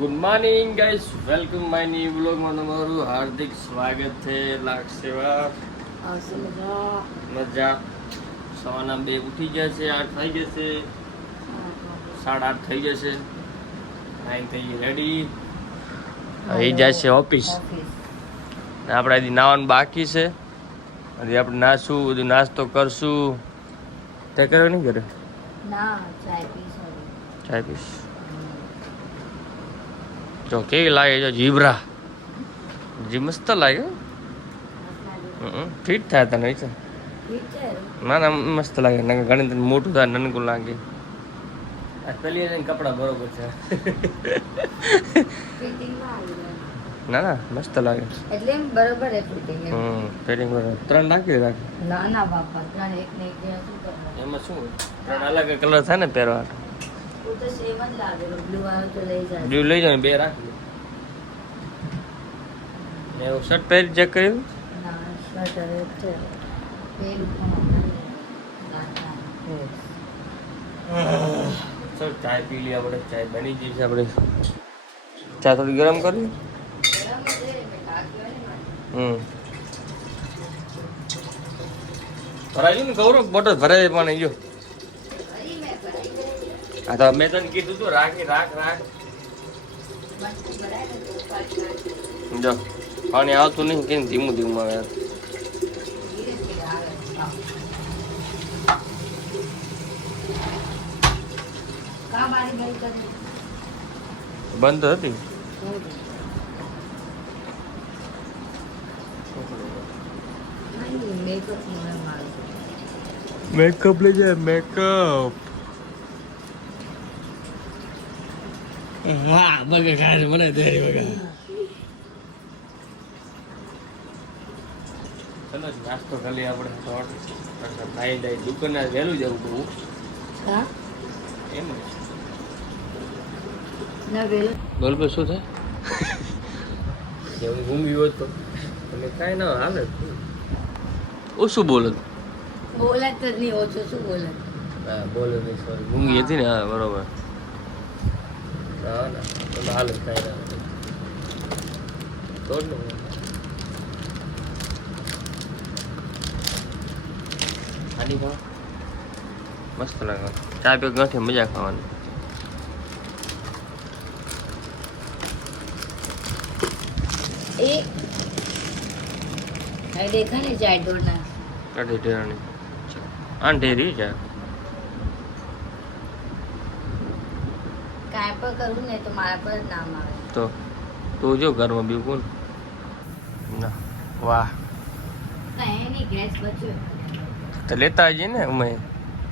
Good morning guys, welcome my new વ્લોગમાં તમારું હાર્દિક સ્વાગત છે. લાગશે વાર મજા. સવારના 2 ઉઠી ગયા છે, 8 થઈ જશે, 8:30 થઈ જશે. 9 થઈ રેડી અહીં જાય છે ઓફિસ. આપણે હજી નાવાનું બાકી છે. હજી આપણે નાશું, બધું નાસ્તો કરશું. તે કર્યો નહીં કરે? ના, ચાય પીશ. જો કેવી લાગે છે જીબ્રા, જી મસ્ત લાગે. ફિટ થાય તને છે? ના ના મસ્ત લાગે. ઘણી મોટું થાય, નનકું લાગે. પેલી કપડા બરોબર છે. ના ના મસ્ત લાગે એટલે એમ બરોબર હે ફિટિંગ. ફિટિંગ બરોબર. 3 નાખી રાખ. ના ના બાપા, 3 એક ને એક શું કરવાનું? એમાં શું હોય? 3 અલગ કલર થાય ને પહેરવા. હું તો સેમ જ લાગે. બ્લુ વાળો તો લઈ જાય. બ્લુ લઈ જાવ ને 2 રાખી. એવું શર્ટ પહેરી ચેક કર્યું? ના, શર્ટ હવે છે. પેલું સર ચાય પી લઈએ આપણે. ચાય બની ગઈ છે. આપણે ચા થોડી ગરમ કરી. ભરાઈ ને ગૌરવ બોટલ ભરાય પણ જો. હા તો મેં તને કીધું તું રાખી રાખ. જો પાણી આવતું નહીં, કેમ ધીમું ધીમું આવે યાર. બંધ હતી. મેકઅપ લઈ જાય. મેકઅપ વાહ બગા ખાય મને દે બગા. ચલો નાસ્તો ખાલી આપણે ખાઈ જાય. દુકાને વહેલું જવું બહુ એમ બોલ પર શું થાય? એવું ઊંઘી હોત તો તમે કાંઈ ના હાલે. ઓછું બોલત બોલત જ નહીં, ઓછો શું બોલત? હા બોલો નહીં, સોરી ઊંઘી હતી ને. હા બરોબર. ના ના તમે હાલત કાંઈ ના તોડ ને ખાલી ખાઓ મસ્ત લાગે. ચા પી ગાંઠી મજા ખાવાની. એ દેખા ને ચાય ઢોળના કઢી ઢેરાણી આંઢેરી છે. કાંઈ પણ કરું ને તો મારા પર જ નામ આવે. તો તું જો ઘરમાં બીજું કોણ ના. વાહ કાંઈ નહીં, ગેસ બચ્યો. તો લેતા આવજે ને અમે.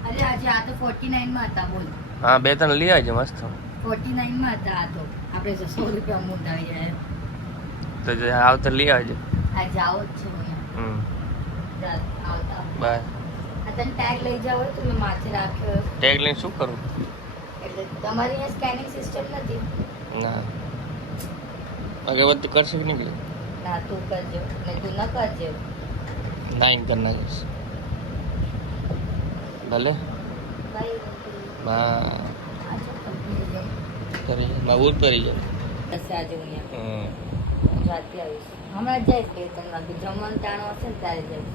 અરે આજે આ તો 49 માં હતા. બોલ. હા 2-3 લઈ આવજે મસ્ત. 49 માં હતા આ તો. આપણે 100 રૂપિયા મૂંડ આવી જાય તો જે આવતા લઈ આવજે. આ જાઓ જ છે ચાલ આવતા. બાય. આ તને ટેગ લઈ જાવ હોય તો મેં માથે રાખ્યો. ટેગ લઈને શું કરું? એટલે તમારી અહીંયા સ્કેનિંગ સિસ્ટમ નથી? ના અગરબત્તી કરશે કે નહીં? ના તું કરજો ને તું ન કરજો. 9 કરી નાખીશ ભલે. બા કરી બહુ કરી જાય. બસ આજે હું અહીંયા રાતે આવીશ. હમણાં જઈશ 2-3 વાગે. જમવાનું ટાણું હશે ને ત્યારે જઈશ.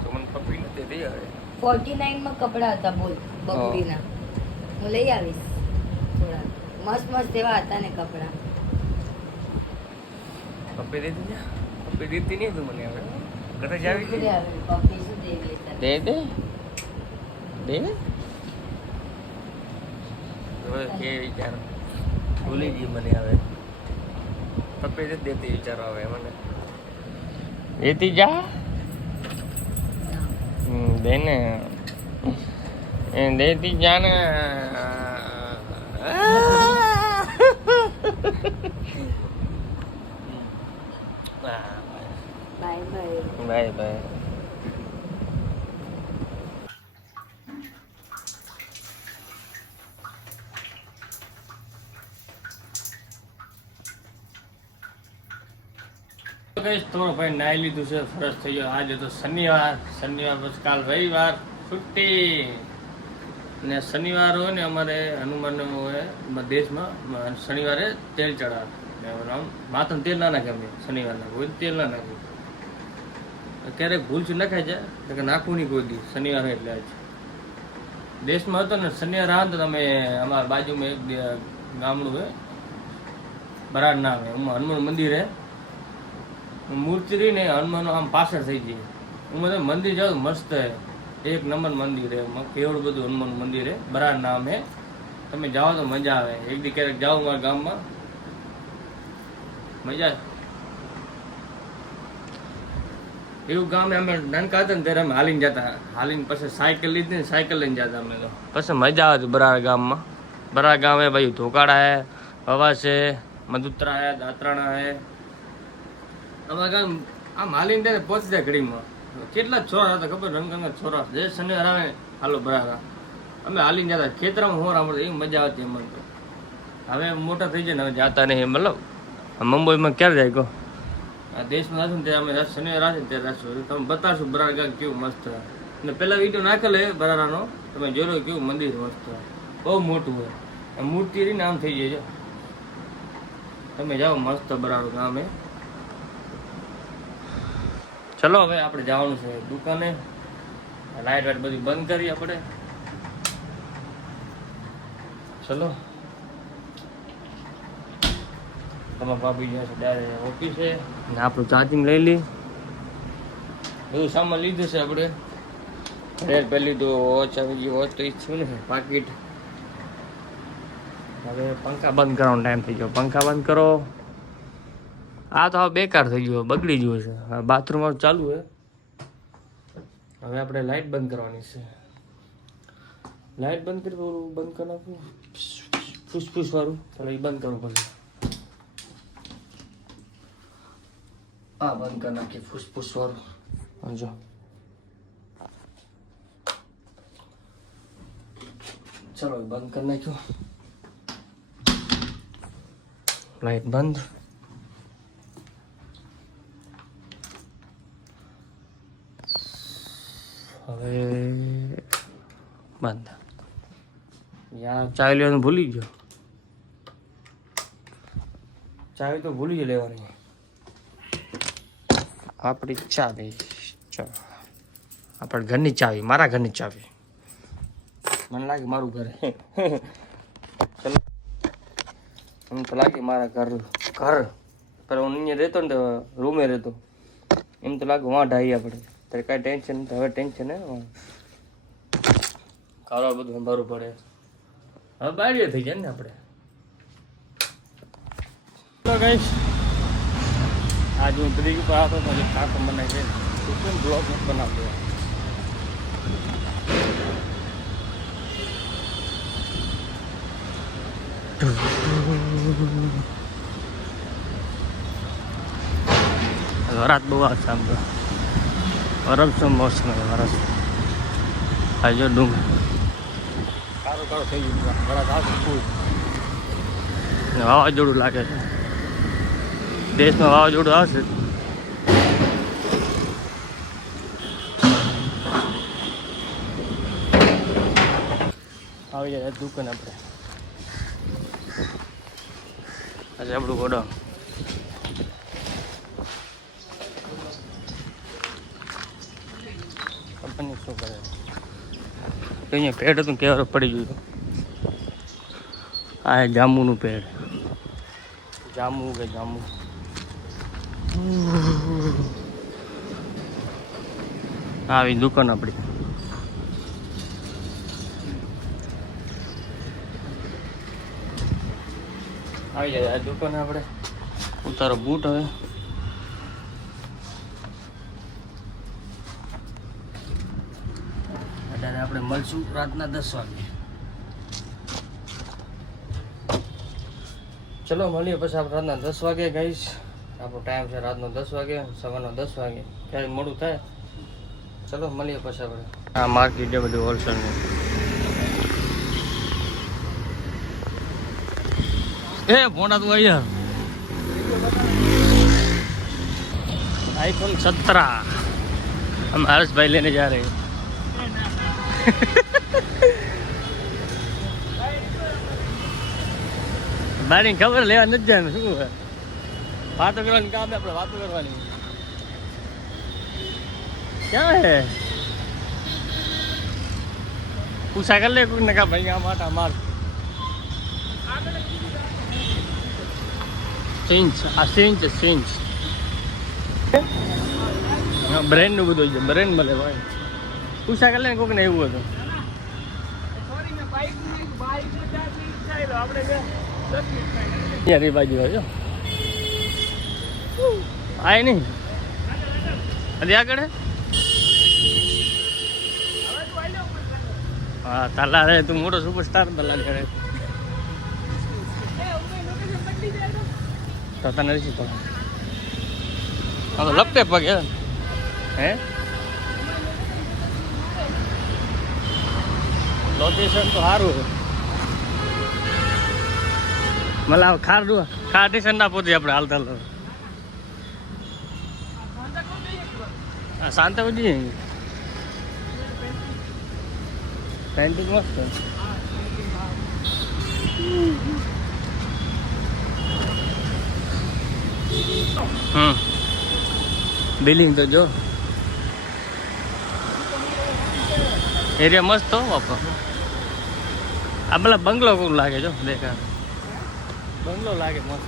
તો મને પકડી નથી દે હવે. 49 માં કપડા હતા. બોલ બકરીના. હું લઈ આવીશ થોડા. મસ્ત મસ્ત એવા હતા ને કપડા. પપ્પી દીધી નહીં તું મને હવે. ઘરે જ આવી ગઈ. પપ્પી શું દેવી દે હવે કે વિચારો ભૂલી ગઈ મને હવે. પપ્પી જ દેતી વિચારો હવે મને. દેતી જા દે ને એ દેતી જા ને. Bye bye. Bye bye. તમારો ભાઈ નાઈ લીધું છે, ફ્રેશ થઈ ગયો. આજે તો શનિવાર પછી કાલ રવિવાર છુટ્ટી. અને શનિવાર હોય ને અમારે હનુમાન હોય દેશમાં શનિવારે તેલ ચડાવે આમ માથામાં તેલ ના નાખે અમે શનિવારના કોઈ તેલ ના નાખ્યું ક્યારેક ભૂલથી નખાય જાય તો નાખવું નહીં કોઈ દી શનિવાર એટલે આજ દેશમાં હતો ને શનિવાર આવે તો તમે અમારા બાજુમાં એક ગામડું હોય બરાડ નામ હે હનુમાન મંદિર હે મૂર્તિ રહી ને હનુમાન આમ પાછળ થઈ ગઈ હું બધા મંદિર જાઉં મસ્ત હે એક નંબર મંદિર હે કેવડું બધું હનુમાન મંદિર હે બરાડ નામ હે તમે જાઓ તો મજા આવે એક દી ક્યારેક જાઓ મારા ગામમાં મજા એવું ગામ અમે નાનકા હતા ને ત્યારે અમે હાલીને જતા હાલીને પછી સાયકલ લીધી ને સાયકલ લઈને જતા અમે તો પછી મજા આવે બરાડ ગામમાં બરાડ ગામ હે ભાઈ ધોકાડા હે હવા છે મધુત્રા હે દાત્રાણા હે અમારા ગામ આમ હાલીને ત્યારે પહોંચી જાય ઘડીમાં કેટલા છોરા હતા ખબર રંગરંગા છોરા જે શનિવાર આવે હાલો બરાબર અમે હાલીને જતા ખેતરમાં હોર આમ એવી મજા આવતી એમ તો હવે મોટા થઈ જાય ને હવે જાતા નહીં મતલબ મુંબઈમાં ક્યારે જાય કહો આ દેશમાં રાશું ને ત્યારે અમે શનિવાર રાખીએ ત્યારે રાશું તમે બતાવશું બરાબર ગામ કેવું મસ્ત અને પહેલાં વિડીયો નાખેલો હે બરારાનો તમે જોઈ લો કેવું મંદિર મસ્ત બહુ મોટું હોય મૂર્તિ રહીને આમ થઈ જાય તમે જાઓ મસ્ત બરાબર ગામ હે ચલો હવે આપણે જવાનું છે દુકાને લાઈટ વાઈટ બધી બંધ કરી આપણે ચલો તમારા ભાભી જાય છે ડાયરેક્ટ ઓફિસે ને આપણું ચાર્જિંગ લઈ લી બધું સામાન લીધું છે આપણે રેડ પહેલી તો વોચ આવી ગઈ વોચ તો ઈચ્છું ને પાકીટ હવે પંખા બંધ કરવાનો ટાઈમ થઈ ગયો પંખા બંધ કરો આ તો હવે બેકાર થઈ ગયો બગડી ગયું છે બાથરૂમ ચાલુ હે હવે આપણે લાઈટ બંધ કરવાની છે લાઈટ બંધ કરી બંધ કરી નાખું ફૂસફૂસ વાળું ચાલો એ બંધ કરવું પછી હા બંધ કરી નાખીએ ફૂસફૂસ વાળું જો ચલો બંધ કરી નાખ્યું લાઈટ બંધ હવે બંધ યાર ચાવી લેવાનું ભૂલી ગયો ચાવી તો ભૂલી જ લેવાની આપણી ચાવી ચાલો આપણા ઘરની ચાવી મારા ઘરની ચાવી મને લાગે મારું ઘર ચલો એમ તો લાગે મારા ઘર પર હું અહીંયા રહેતો ને રૂમે રહેતો એમ તો લાગે વાં ઢાઈ આપણે ત્યારે કાંઈ ટેન્શન નથી હવે ટેન્શન હે ખાવા બધું સંભાળવું પડે હવે બારીએ થઈ જાય ને આપણે તો ગાઈસ આજ હું બ્રિજ ઉપર આવતો હતો કાકો બનાવી છે શું બ્લોગ બનાવતો વરાત બહુ આવશે આમ તો વરસ મોસમ વરસ આ જો ડુંગ કારો કારો થઈ ગયું વરાત આવશે ફૂલ વાવાઝોડું લાગે છે દેશમાં વાવાઝોડું આવશે આવી જાય દુકાન આપણે આજે આપણું ગોડાઉન કંપની શું કરે અહીંયા પેડ હતું કેવર પડી ગયું આ જાંબુનું પેડ જાંબુ કે જાંબુ આવી દુકાન આપણી આવી જાય આ દુકાન આપણે ઉતારો બૂટ હવે અત્યારે આપણે મળશું રાતના 10 વાગે ચલો મળીએ પછી આપણે રાતના 10 વાગે ગાઈશ આપણો ટાઈમ છે રાતનો 10 વાગે સવારનો 10 વાગે ક્યારે મોડું થાય ચલો મળીએ પછી આપણે આ માર્કેટ છે બધું હોલસેલનું એ ભોંડા તું અહીંયા आईफोन 17 हम हर्ष भाई लेने जा रहे हैं બારી ખબર લેવા નથી જાય શું હોય વાતો કરવાની કામ આપણે વાતો કરવાની ક્યાં હે પૂછા કર લે કોઈ ને કા ભાઈ આ માટા માર ચેન્જ આ ચેન્જ બ્રેન્ડ નું બધું છે બ્રેન્ડ મળે ભાઈ પૂછા કર લે કોઈક ને એવું હતું બાજુ હોય આય નહીં હજી આગળ હા તાલા રે તું મોટો સુપરસ્ટાર તાલા કરે તને નથી તો લપટે પગે હે લોકેશન તો સારું છે મતલબ ખાર સ્ટેશન ના પહોંચી આપણે હાલતા શાંત બધી પેન્ટિંગ મસ્ત બિલ્ડિંગ તો જો એરિયા મસ્ત હો બાપા આ પેલા બંગલો કોણ લાગે જો દેખા બંગલો લાગે મસ્ત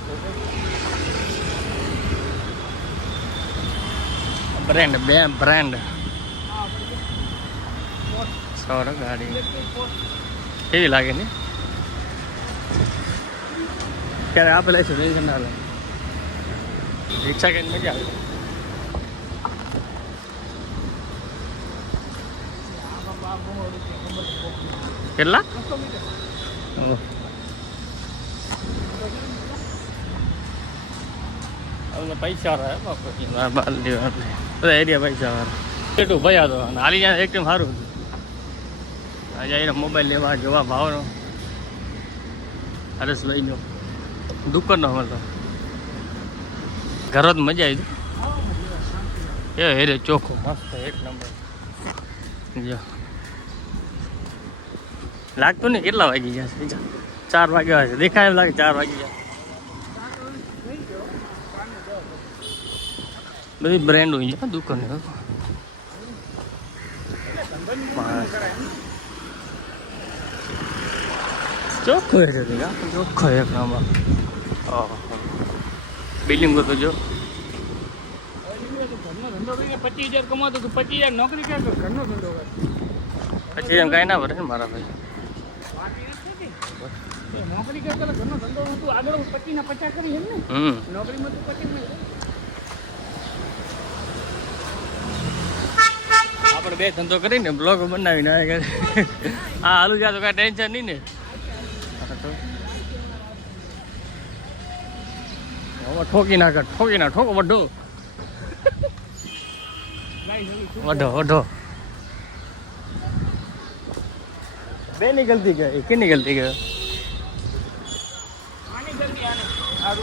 બ્રાન્ડ સોરો ગાડી કેવી લાગે ને ક્યારે આપે લઈશું ટેન્શન ના લે રિક્ષા કરીને મજા આવે કેટલા પૈસા વાળા બધા એરિયા પૈસા વાળા કેટલું ભાઈ હતો હાલી જાય એકદમ સારું હતું આજે મોબાઈલ લેવા જોવા ભાવનો હરેશભાઈનો દુકાનનો મળતો ઘર જ મજા આવી એ હેરે ચોખ્ખો મસ્ત એક નંબર જો લાગતું ને કેટલા વાગી જશે 4 વાગ્યા હશે દેખાય એમ લાગે 4 વાગી જાય બધી બ્રાન્ડ હોય છે દુકાન ચોખ્ખો છે ચોખ્ખો એક નંબર બિલ્ડિંગ તો જો 25,000 કમાતો તો 25,000 નોકરી ક્યાં કર ઘરનો ધંધો કર 25,000 કાંઈ ના ભરે મારા ભાઈ નોકરી કરતો ઘરનો ધંધો તું આગળ 25 ના 50 કરી એમ ને નોકરીમાં તું 25 આપણે બે ધંધો કરીને બ્લોગ બનાવીને હા હાલું જાય તો કાંઈ ટેન્શન નહીં ને ઠોકી ના ઠોકો વઢો બે ની ગલતી ગઈ કે ગલતી ગયો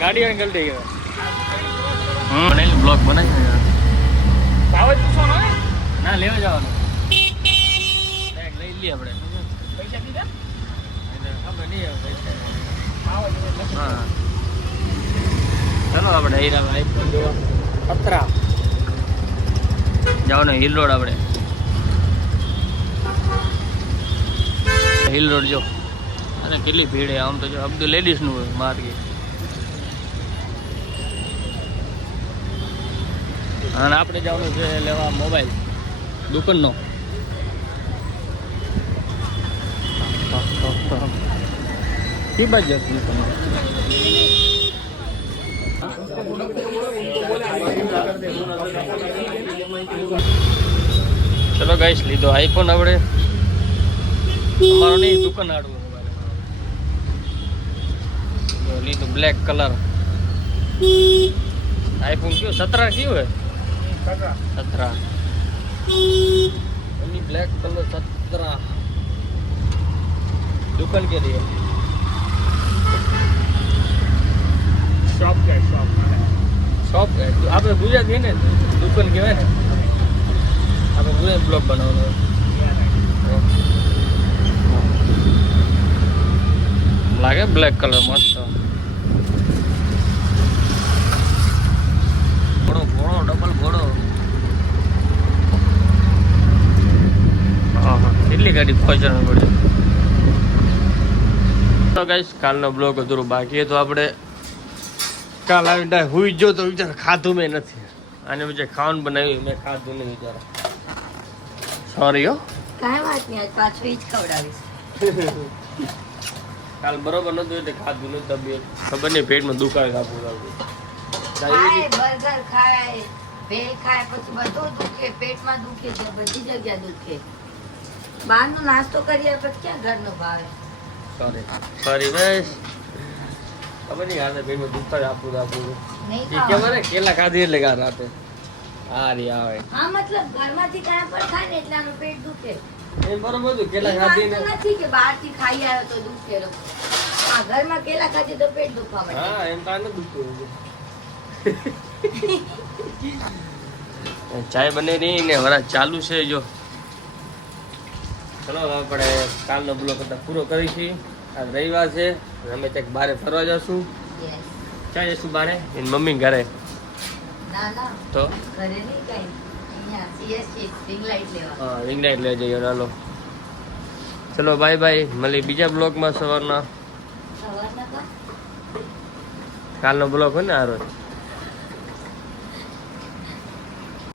ગાડી ગલતી ગયો બ્લોગ બનાવી ના લેવા જવાનું લઈ લઈએ આપણે પૈસા દીધા આપણે નહીં હા ચાલો આપણે આઈફોન જોવા 17 જવાનું હિલ રોડ આપણે હિલ રોડ જો અને કેટલી ભીડ આમ તો જો બધું લેડીઝનું હોય માર્કેટ અને આપણે જવાનું છે લેવા મોબાઈલ દુકાનનો કી બાજુ ચલો ગાઈસ લીધો આઈફોન આપણે અમારો નહીં દુકાન આડવું લીધું બ્લેક કલર આઈફોન કયો 17 કયો હે 17 ઓનલી બ્લેક કલર 17 दुकान के लिए शॉप है आप गुजरात है ना दुकान के ना आप गुजरात ब्लॉग बनाओ लागे ब्लैक कलर मस्त ઘોડો ઘોડો ડબલ ઘોડો. હા કેટલી ગાડી ફોર્ચ્યુનર પડી. તો ગાઈસ કાલનો બ્લોગ અધૂરો બાકી હતો. આપણે કાલ આવીને હુઈ જો તો વિચાર ખાધું મેં નથી. આને વચ્ચે ખાવાનું બનાવ્યું મેં ખાધું નહીં વિચાર. સોરી હો. કાંઈ વાત નહીં, આજ પાછું ઈ જ ખવડાવીશ. કાલ બરોબર નતું એટલે ખાધું નથી. તબિયત ખબર નહીં પેટમાં દુખાય કાપવું ખાય બર્ગર ખાય, ભેળ ખાય, પછી બધું દુખે, પેટમાં દુખે છે, બધી જગ્યા દુખે. બહારનો નાસ્તો કરીએ પછી ક્યાં ઘરનો ભાવે. સોરી બસ ખબર નહીં હાથે પેટમાં દુખાય આપવું નહીં એ કેમ ને કેલા ખાધી એટલે કા રાતે હા રી આવે. હા મતલબ ઘરમાંથી કાંઈ પણ ખાય ને એટલે આનું પેટ દુખે. એ બરોબર હતું કેલા એ ખાધી વાત તો નથી કે બહારથી ખાઈ આવ્યો તો દુખે. હા ઘરમાં કેલા ખાધી તો પેટ દુખવા માંડે. હા એમ તો આને દુખતું. ચાય બને રહી ને વરા ચાલુ છે જો. ચલો આપણે કાલનો બ્લોગ પૂરો કરીશું. આજ રવિવાર છે અમે ક્યાંક બારે ફરવા જશું. Yes. ક્યાં જશું બારે? એની મમ્મી ઘરે. ના ના તો ઘરે નહીં કઈ અહીંયા CSC રિંગ લાઈટ લેવા. હા રિંગ લાઈટ લઈ જઈએ ચાલો. ચલો બાય બાય મળી બીજા બ્લોગમાં સવારના. સવારના કા કાલનો બ્લોગ હોય ને આ રોજ.